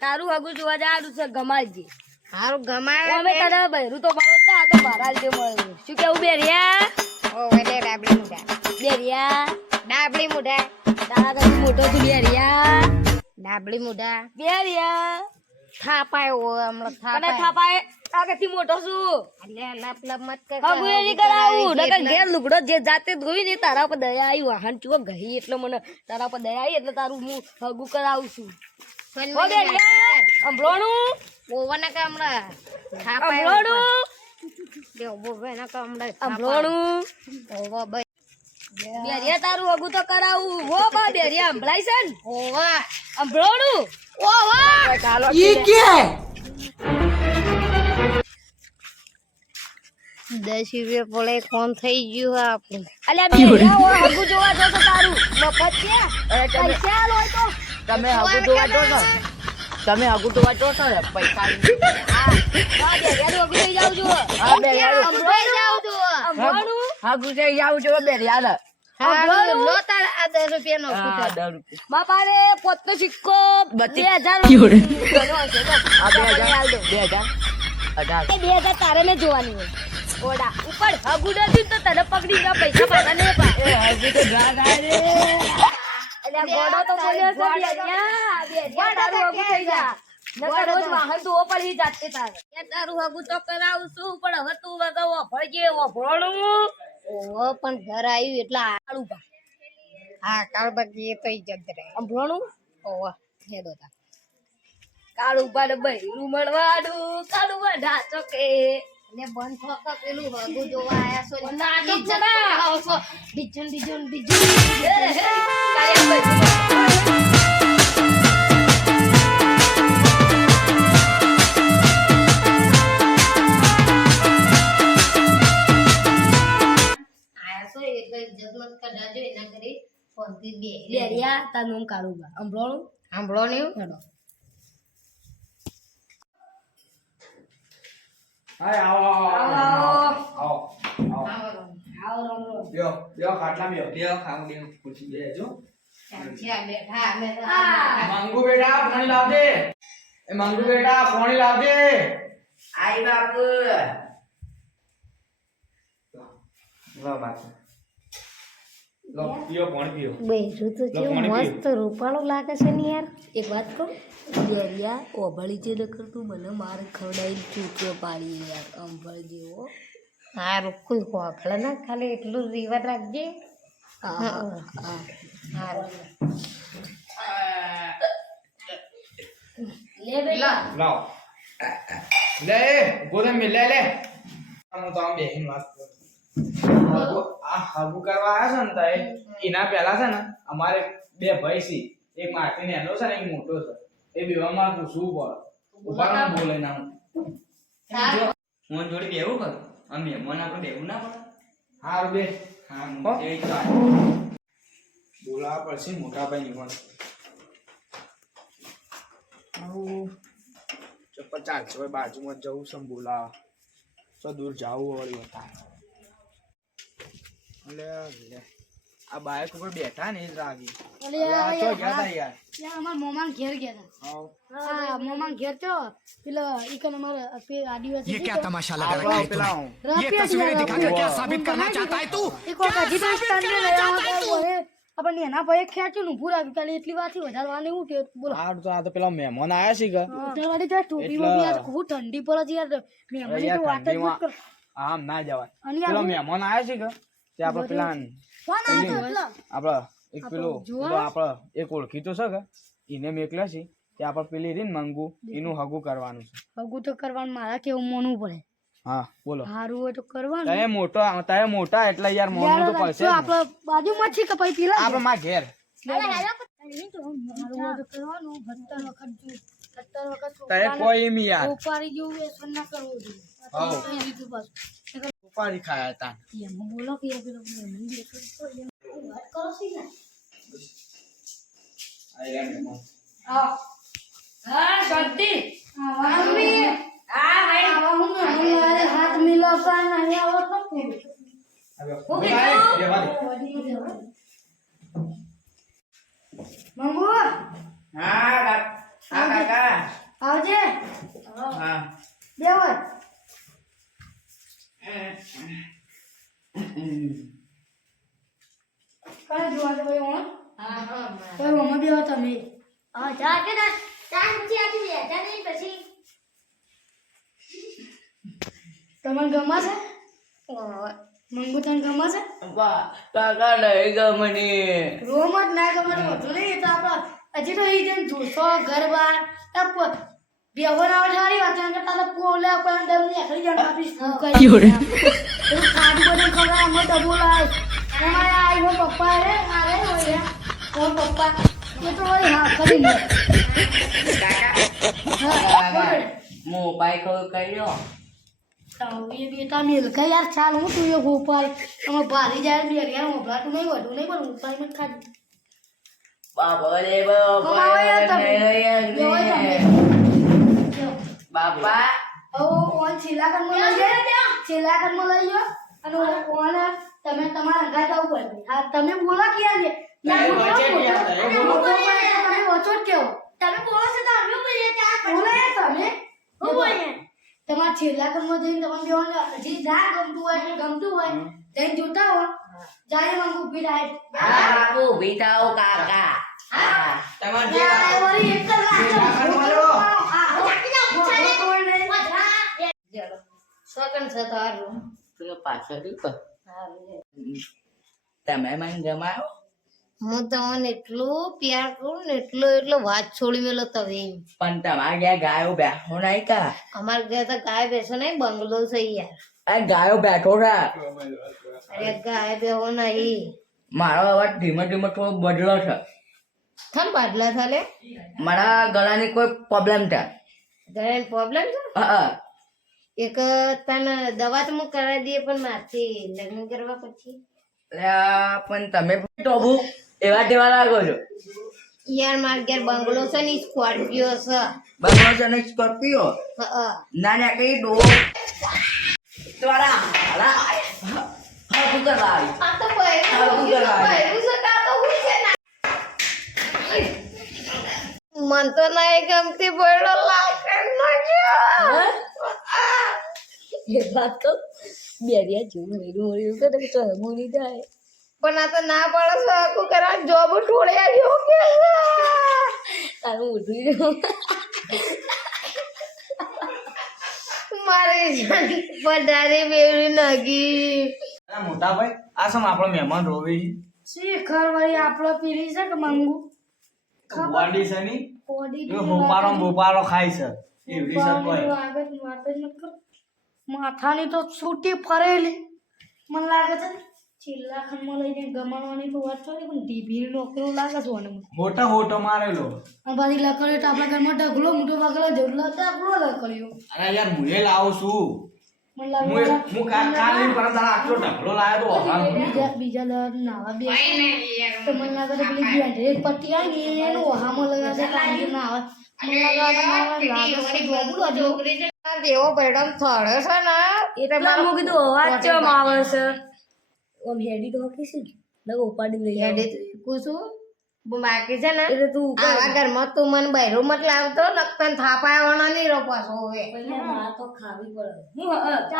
તારું હગું જોવા જવાનું છે ગમાલજી હારું ગમાડે અમે તારા બહેરું તો મળો તા તો મારા જે મળ્યું શું કેવું બેરિયા ઓ એટલે ડાબડી મુઢા બેરિયા ડાબડી મુઢા તારા મોટો તું બેરિયા ડાબડી મુઢા બેરિયા થાપાય ઓ હમણાં થાપાય. થાપાય કરતી મોટો છું. એટલે લપ લપ મત કર હગું એની કરાવું. નકર ઘેર લુગડો જે જાતે ધોઈ ને તારા પર દયા આવી વાહન ચુઓ ગઈ એટલે મને તારા પર દયા આવી એટલે તારું હું હગું કરાવું છું. હો અંભળોણું ઓવન કે હમણાં થાપાય અંભળોણું બોવે ના અંભળોણું ઓવો બે બેરિયા તારું હગું તો કરાવું. હો બા બેરિયા સંભળાય છે ને? ઓવા અંભળોણું ઓવા ચાલો દસ રૂપિયા પડે કોણ થઈ ગયું હે આપણે. અલ્યા હગું જોવા જો તારું. મફત છે? પૈસા હોય તો. તમે હગું જોવા જો છો તમે હગું જોવા જો છો ને? પૈસા હગું થઈ જાવ જો હા બે યાર છો બે યાર લો પોતનો સિક્કો હજાર બે હજાર. તારે મેં જોવાની હોય. ઓડા. ઉપર હગું નથી તો તને પકડી જા પૈસા પાડા ને પા એ હગું તો ઘા થાય રે. અલ્યા ગોડો તો બોલ્યો છે બેરિયા બેરિયા તારું હગું થઈ જા. નકર રોજ વાહન ધોવો પડી જાતે તારે. એ તારું હગું તો કરાવું છું પણ હવે તું વગાવ વફળજે વફળું ઓવો પણ ઘર આવ્યું એટલે આળું પા હા કાળ બાકી એ તો ઇજ્જત રહે. અંભળોણું ઓવા હેડો તા. કાળું પાડ બૈરું મળવાડું કાળું વઢા ચોકે ને બંધ થો તો પેલું હગું જોવા આયા છો ને નાટક ઇજ્જત ના. કરાવો છો ડીજન ડીજન ડીજન હે, હે, કાળિયા બૈરું. આયા છો એટલે ઇજ્જત મત કઢાજો એના કરી ફોનથી બે બેરિયા તારું નામ કાળું બા અંભળોણું સાંભળો ને હાય આવો આવો આવો આવો. બ્યો બ્યો ખાટલા ખાવ ખુરશી. મંગુ બેટા પાણી લાવજે. એ મંગુ બેટા ફોણી લાવજે. આઈ બાપ. લો બાપુ બેઠું તો લો, મસ્ત રૂપાળું લાગે છે ને યાર. એક વાત કહું? બેરિયા ઓભળી જે નકર તું મને મારે ખવડાવી ચૂક્યો પાડી યાર અંભળ જેવો. હોભળે ના ખાલી એટલું રીવર રાખજે. હા હા. હારું. લે બેટા. લાવ. લે ગોદમ લે લે. હું તો આમ બેહીને વાત કરું. હાગુ- આ હાગુ કરવા આવ્યા છે ને તાએ એના પહેલા છે ને અમારે બે ભાઈ છે. એક માટી નેનો છે ને એક મોટો છે. એ બેવામાં પૂછવું પડે. ઊભા ના બોલે ના હું. જોડે બેવું કર આમ મહેમાન આપણે બેવું ના પડે? બે હા વાત. બોલાવા પડશે મોટા ભાઈ ની પણ ચપ્પલ ચાલશે બાજુમાં જવું છે ને બોલાવા. તો દૂર જવું વળી લે આ બાઇક ઉપર બેઠા ને એ જ રાગી આ ચો ગયા તા યાર અમાર મોમાન ઘેર ગયા આવ. હતા હા મોમાન ઘેર તો પેલો ઈકન અમાર પે આદિવાસી ये क्या तमाशा लगा આપણા रखा है પેલા तूने ये तस्वीरें दिखाकर क्या साबित करना चाहता है तू એક વાર હજી તો સ્ટન્ટ લઈ આવ્યો હવે આપણને એના ભાઈ ખેંચ્યું ને પૂરા કાલે એટલી વાતથી વધારે વાર નહીં ઉઠ્યો બોલો આ તો આ તો પેલા મહેમાન આયા છે કે ઉઠાડવાની તો ટોપી એટલે- બોપી યાર ખૂબ ઠંડી પડે છે યાર મહેમાનની યાર તો વાત જ ઠંડીમાં મત કર આમ ના જવાય અને પેલો યાર મહેમાન આયા છે કે તે આપણો પ્લાન આપણો એક પેલો આપણો એક ઓળખીતો છે કે? એને મેકલ્યો છે તે આપણે પેલી રીન માંગુ એનું હગું કરવાનું છે. હગું તો કરવાનું મારા કેવું મોનું પડે. હા બોલો. સારું હોય તો કરવાનું. તય મોટો તય મોટા એટલે યાર મોનું તો પડશે આપણે બાજુમાં છે કે પછી પેલા? આપણે માં ઘેર. કોઈ એમ યાર ઉપાડી જેવું એ ના કરવું જોઈએ. ઉપાડી ખાયા તા એમાં બોલો કે યાર પેલો મહેમાન બેઠો તો એમ વાત કરો છો ને આ યાર મહેમાન. હા કાક. હા કાકા. આવજે. હા. બેવર કઈ જોવા તો ભાઈ ઓણ હા હા. ભાઈ ઓમાં તમે હા તમને ગમે છે. મંગુ તને ગમે છે વાહ કાકા નહીં રોમ જ ના ગમે નહીં તો આપણે, હજી તો એ જેમ ધૂસો ઘર બાર બેવર આવે સારી વાત એના કરતા તો પોલે આપણે ડર ને જણ આપીશ. તું કરી એવું ખાધું બધું ખવડાવે અમે ડબો લાવ એમાં આ આવ્યો પપ્પા રે આ રે હોય પપ્પા એ તો વળી હા કરી લે. હા કર્યો. બી તા મેલ કે યાર ચાલ હું તું એ ગોપાલ અમે ભારી જાય બે યાર મોભલા તું નહીં વધુ નહીં પણ ઉપાય મત ખાધી. બાબા રે બાપા. ઓ ઓન છેલ્લા કનમાં લઈ ગયો છેલ્લા કનમાં લઈ ગયો અને ઓન તમે તમારા અંગા જવું પડે. હા તમે બોલો કે? એ તમે જ કેવો. તમે બોલો છો તો અમે બોલીએ ત્યાં બોલો તમે? હું બોલીએ? તમારા છેલ્લા કરમાં જઈને તમે બેવાનું હજી જા ગમતું હોય કે ગમતું હોય. જઈને જોતા હો. જાય મંગુ ઊભી થાય બાપુ ઊભી થાઓ કાકા. હા. તમારે જે યાર, એક જ વાત છે. રાખો બોલો. હા, બોલો, બોલ નહીં. ચાલો. સોગન છે તારું પેલો પાછળ. તમે મને જમાયો? હું તમને એટલું પ્યાર કરું ને એટલો એટલો વાત છોડી મેલો તમે પણ તમારે ત્યાં ગાયો બેઠો નહીં કા? અમારે ઘરે તો ગાય બેસો નહીં બંગલો છે યાર. ગાયો બેઠો છે. અરે ગાય બેહો નહીં. મારો અવાજ ધીમે ધીમે થોડો બદલો છે. થમ બાટલા થાલે. મારા ગળાની કોઈ પ્રોબ્લેમ છે? ઘરે પ્રોબ્લેમ છે? હા. એક તને દવા તો હું કરાવી દઈએ પણ મારથી લગ્ન કરવા પછી. પણ તમે ટોબુ એવા તેવા લાગો છો. યાર માર ઘેર બંગલો છે ને સ્કોર્પિયો છે. બંગલો છે ને સ્કોર્પિયો? ના ના કઈ ડો હાલા આ તો બૈરું હા, શું કરવા આવી? બૈરું છે કાં તો હું છે ના? મન તો નહીં ગમતી બૈરો લાગે નાખ્યો એ વાત કહું? બેરિયા જેવું મેરું મળ્યું કે તમે તો હમુની જાય. પણ આ તો ના પડે છે આખું કરા જોબ ઠોળ્યા જેવો કે તારું ઉઠી ગયું મારી વધારે બેરું નગી મોટા ભાઈ આ સમ આપણો મહેમાન રોવી શિખર વળી આપણો પીરી છે કે મંગુ? બોડી છે ની? બોડી ભોપારો ભોપારો બોપારો ખાય છે. એવડી સબ કોઈ માથાની તો છૂટી ફરેલી. મને લાગે છે છેલ્લા ખંડમાં લઈને ગમાડવાની તો વાત ચોરી પણ ટીભી નોકરો લાગે છે મને. મોટા હોટો મારેલો. અને પાછી લકડ્યો તો આપણા ઘરમાં ઢગલો મોટો વાગલો જરૂર ઢગલો લકડ્યો અરે યાર હું એ લાવું છું. મને લાગે હું એ- હું કાલ કાલની પર તારા આટલો ઢગલો લાવ્યો તો બીજા બીજા દર નાવા બે તો મને લાગે છે પેલી એક પટ્ટી આવી ને એનું છે મને છે લાગે છે. જોબું એવો ભેડમ થડે છે ને એટલા મૂકી કીધું અવાજ ચમ આવે છે? ઓમ હેડી તો હકી છે લગો ઉપાડી લઈ હેડી આવે. બાકી છે ને એટલે તું. આવા ઘરમાં તું મને બૈરું મત લાવતો નકતન થાપાવાનો નહીં રો પાછો હવે. એટલે તો ખાવી પડે. હું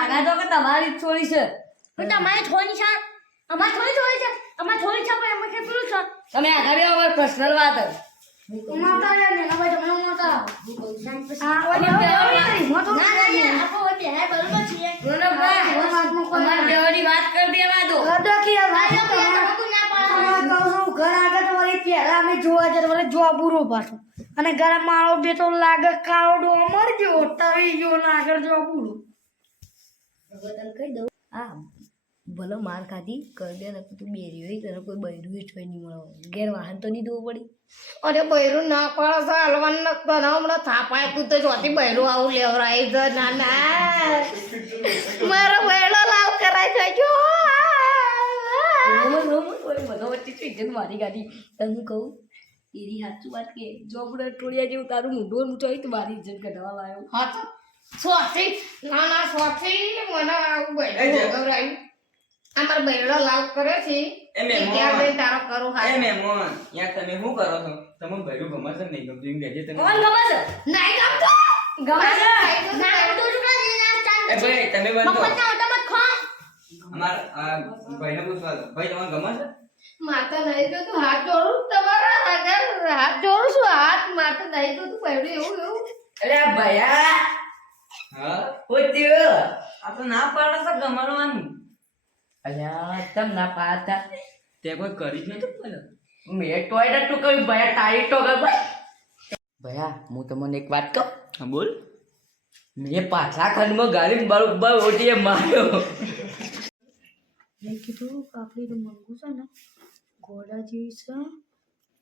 આગા તો કે તમારી જ છોડી છે. પણ તમારે છોડી છે. અમાર થોડી છોડી છે. અમાર થોડી છે પણ એમાં કેટલું છે? તમે આગળ પર્સનલ વાત છે જોવા જોબુરો પાછો અને ઘર મારો તો લાગે કાવડો અમર ગયો તવી ગયો આગળ જોબુરો કહી દઉં ભલે માર ખાધી કરી દે ને તું બેરી હોય તને કોઈ બૈરું હેઠળ નહીં મળે ઘેર વાહન તો નહીં ધોવું પડી. અરે બૈરું ના પાડે છે હલવાન નકતો ના હમણાં થાપાય તું તો જોતી બૈરું આવું લેવરાય છે ના ના. મારો બૈરો લાવ કરાય છે જો. રોમન રોમન ઓય બધો વચ્ચે છે ઇજ્જત મારી ગાડી? તને કહું એરી સાચું વાત કે જો આપણે ટોળિયા જેવું તારું મૂંઢો મૂઠો હોય તો મારી ઇજ્જત કઢાવવા લાવ્યો હા તો સ્વાથી ના ના સ્વાથી મને આવું બૈરું ગવરાયું અમાર બૈરો લાલ કરે છે. એ મેમો. ત્યાં જઈને તારો કરું એ હા મેમોન યાર તમે શું કરો છો? તમને ભૈરું ગમે છે નહીં ગમતું? એમ કહેજે તમે કોણ ગમે છે? નહીં ગમતો? ગમે છે? ના તો શું કરે ના ચાંદ એ ભાઈ તમે બંધ કરો. ઓટા મત ખો. અમાર ભાઈને પૂછવા દો. ભાઈ તમને ગમે છે? માતા નહીં તો તું હાથ જોડું તમારા આગળ હાથ જોડું છું. હાથ માતા નહીં તો તું પહેરું એવું એવું. અરે ભયા. હા? પૂછ્યું. આ તો ના પાડે છે ગમાડવાનું. અલ્યા તમ ના પાતા તે કોઈ કરી જ નતું બોલો મેં ટોય નતું કહ્યું ભયા તારી તો ગમે ભયા. હું તમને એક વાત કહું? બોલ. મેં પાછા ખંડમાં ગાડી બરોબર ઓટીએ માર્યો. મેં કીધું કે તો મંગુ છે ને. ઘોડા જેવી છે.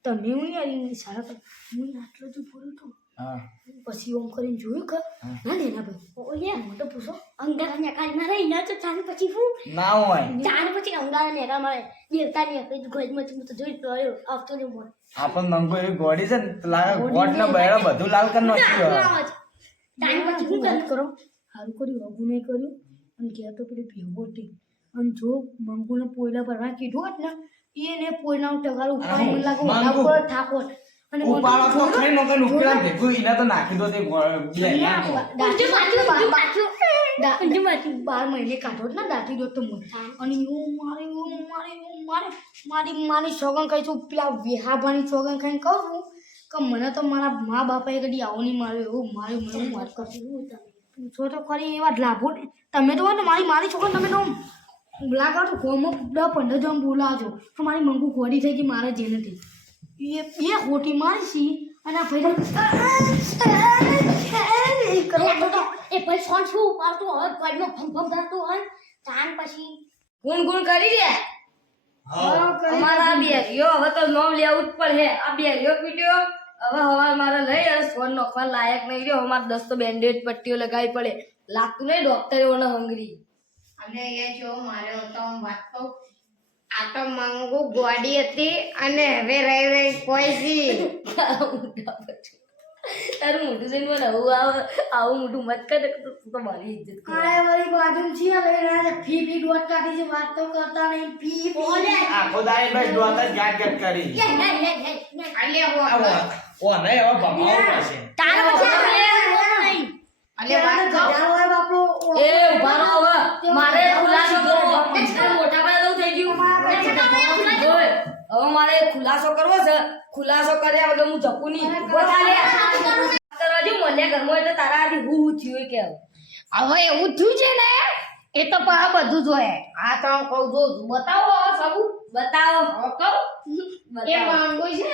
તમે હું યાર સારા હું આટલો જ પૂરો તો હા. પછી ઓમ કરીને જોયું કે ના ને ના ભાઈ. ઓલે મોટો પૂછો. અંગારા ને કાઈ ના રહી ના તો ચાલ પછી હું ના હોય. ચાલ પછી અંગારા ને મળે દેવતા ને કઈ ગોજમાં હું તો જોઈ તો આવ્યો આવતો ને મોર. આપણ મંગો એ ગોડી છે ને લાગે ગોટ ને બહેરો બધું લાલ કરી નાખ્યું ચાલ પછી હું વાત કરો. હાલ કર્યું અગું નહીં કર્યું. અને કે તો પેલી ભેગો હતી અને જો મંગુને પોયલા ભરવા કીધું હોત ને એને પોયલાનું ટગારું મને લાગે. ઉપર ઠાકોર. અને ઉપાડો તો ખાઈ નો કે ઉકેલા ભેગું એને તો નાખી દો તે બાર- મહિને કાઢો ને દાટી દો તો મને અને હું મારી હું મારી હું મારી મારી મારી સોગન ખાઈ છું. પેલા વિહાભાની સોગન ખાઈને કહું છું કે મને તો મારા મા બાપાએ કદી આવો નહીં માર્યો એવું મારી મને હું વાત કરશું. પૂછો તો ખરી એવા લાભો ને તમે તો હોય ને મારી મારી છોકરો તમે તો લાગો તો ગોમાં દસ પંદર જણ બોલાવજો. તો મારી મંગુ ઘોડી થઈ ગઈ મારે જે નથી એ એ ખોટી મારી છી અને આ ભાઈ એ પછી સોન શું ઉપાડતું હવે ગોજમાં ફમ ફમ થતું હોય? ચાલ પછી ગુણ ગુણ કરી દે અમારા આ બેરીઓ હવે તો નોમ લેવું જ પડે આ બેરીઓ પીટ્યો હવે હવા મારે લઈ અને સોન નોખવા લાયક નહીં રહ્યો. અમારે દસ તો બેન્ડેડ પટ્ટીઓ લગાવી પડે. લાગતું નહીં ડોક્ટરોને હંગરી. અને એ જો મારે તો વાત કહું આ તો મંગુ ગોડી હતી અને હવે રહી રહી કોઈ તારું મોટું જઈને મને આવું આવે આવું મોટું મત કરે તું તો મારી ઇજ્જત કરે વળી બાજુ છે હવે રાજ ફી ફી ડોટ કાઢી છે વાત તો કરતા નહીં ફી ફી આખો દાઈ બસ ડોટ જ ગાટ ગાટ કરી અલે હો ઓ- નહીં હવે ભમાવું પડશે ચાલ પછી અલે વાત હોય બાપુ એ ઊભા રહો હવે મારે ખુલાસો કરવો મોટા એવું થઈ ગયું હવે મારે ખુલાસો કરવો છે. ખુલાસો કર્યા વગર હું જપું નહીં. મને ઘરમાં હોય તો તારા આથી હું હું થયું કે હવે એવું થયું છે ને એ તો પા બધું જોયે આ તો હું કહું જો બતાવો હવે સબુ. બતાવો. કહું. એ માંગુ છે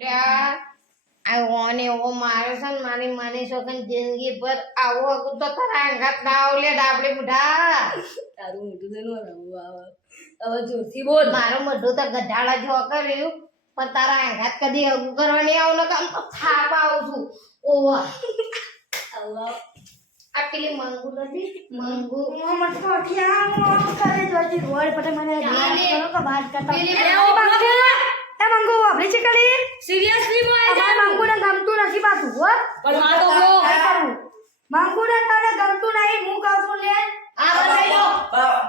ને આ ઓને એવો મારે છે ને મારી માની છોકન જિંદગી ભર આવો તો તારા અંગાત ના આવ લે ડાબડી બુઢા. તારું મોઢું છે ને આવે. હવે જોરથી બોલ. મારો મઢો તો ગધાડા જો કર્યું પણ તારા આઘાત કદી હગું કરવાની આવું ને કામ તો થાપ આવું છું. ઓવા આ પેલી મંગુ નથી મંગુ. મોહમ્મદ કો ક્યાં મોહ કરે રોડ પર મને વાત કરો કે વાત કરતા પેલી મંગુ એ મંગુ આપણે છે કલી સિરિયસલી બોલ આ મંગુ ને ગમતું નથી પાછું હો. પણ આ તો મંગુ ને તને ગમતું નહીં હું કહું છું લે. આ બતાવી દો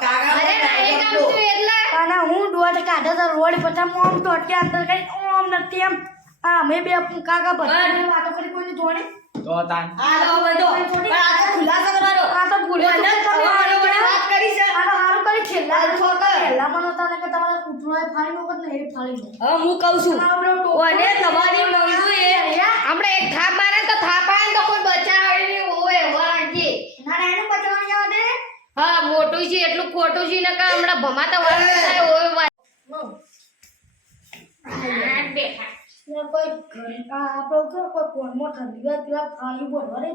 કાકા અરે નહીં ગમતું. એટલે. અને હું દોઢ કાઢે તો રોડ પર મોમ તો અત્યારે અંદર કઈ ઓમ નથી એમ. આ અમે બે કાકા બધા વાતો કરી કોઈની જોડે? તો તાન. આ લો બધો. પણ આ તો ખુલાસો કરવાનો. આ તો મને તમે વાત કરી છે. આ હારું કરી છેલ્લા છોકરા. છેલ્લા મને તને કે તમારે કૂટવાય ફાડી નો ને એ ફાડી દો હવે હું કહું છું. ઓને તમારી મંગુ એ આપણે એક થાપ આવે ને તો કોઈ બચાવે નહીં ઓય વાંજી ના ના એનું બચવાની જવા દે હા મોટું ખોટું છે નકા હમણાં ભમાતા વાળું થાય ઓય વાત ને કોઈ ઘંટા આપણો કે કોઈ ફોનમાં ઠંડી વાત પેલા ફાલ્યું બોલવા રે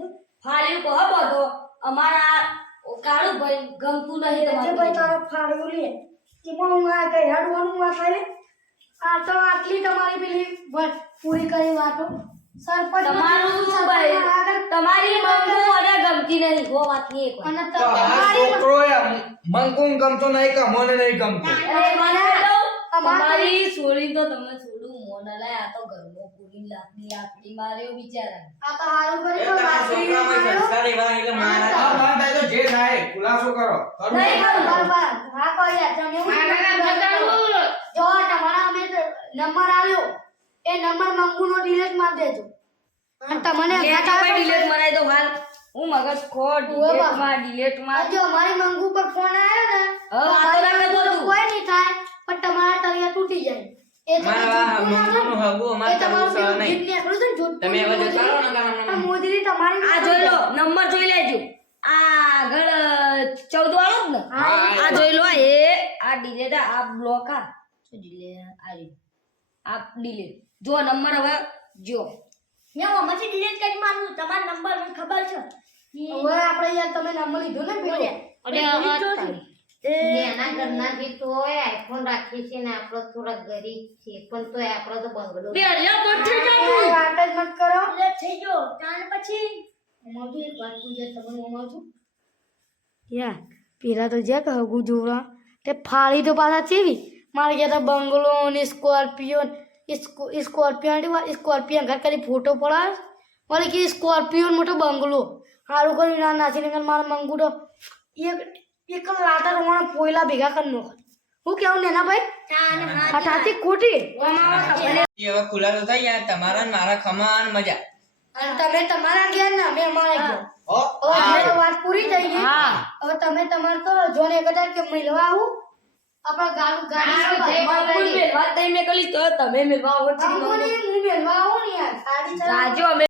ફાલ્યું કહો બધો. અમારા કાળુ ભાઈ ગમતું નહીં તમારે. ભાઈ તમારું તારે ફાડ્યું લે. એમાં હું આ કઈ હાડવાનું આ કરે આ તો આટલી તમારી પેલી પૂરી કરી વાતો. તમારું ભાઈ? તમારી મંગુ મને ગમતી નહીં વો એક વાત. અને તો છોકરો એ ગમતો નહીં કે મને નહીં ગમતો? અરે મને કહું, તમારી છોડી તો તમે છોડું. મોને લાય આ તો ઘરનો પૂરી લાકડી આપડી માર્યો બિચારા આ તો હારું કરી તારા છોકરામાં સંસ્કાર એવા એટલે મારા હા હા થાય તો જે થાય ખુલાસો કરો. નહીં તો કરું. કરો. હા કર્યા તમે જો તમારા અમે નંબર આવ્યો એ નંબર મંગુનો ડિલીટ માર દેજો. અને તમને તો ભાઈ delete મરાઈ દો હાલ હું મગજ ખોટ બા. માં delete માં જો મારી. મંગુ પર ફોન આવ્યો ને હવે તો વાતો ના મારી કરતો મંગુનો તું. કોઈ નહીં થાય પણ તમારા તળિયા તૂટી જાય. એ તમે તમે આ નંબર જોઈ લેજો. આ આગળ ચૌદ વાળો જ ને? આ જોઈ લો એ આ ડિલેટ આ બ્લોક આ. ડિલેટ આ. આ ડિલેટ જો નંબર હવે જો. હવે આપણે યાર તમે નંબર લીધો ને પેલો. એના ઘરના બી તો આઈફોન રાખી છે ને આપણે થોડા ગરીબ છે. પણ તો આપણે તો બંગલો પહેલા તો થઈ આ વાત જ મત કરો અમારું એક વાત પૂછે તમને હું છું યા પેલા તો જ્યાં કહું જોવા તે ફાળી તો પાછા ચેવી? મારે ગયા તો બંગલો ને સ્કોર્પિયો સ્કોર્પિયો સ્કોર્પિયો ઘર કરી ફોટો પડાવે મને કે સ્કોર્પિયો મોટો બંગલો સારું કર્યું ના નાસી નગર મારા મંગુડો એક એક લાતા રોવાના પોયલા ભેગા કરી નાખો હું કેવું નેના ભાઈ આ સાચી ખોટી એવા ખુલા તો થાય યાર તમારા ને મારા ખમાન મજા અને તમે તમારા ગયા ને અમે અમારા ગયા ઓ હવે વાત પૂરી થઈ ગઈ હવે તમે તમારે તો જોને કદાચ કે મળવા આવું આપણા ગાડું ગાડી મેલવા તમે મેલવા આવો ને યાર સાડી અમે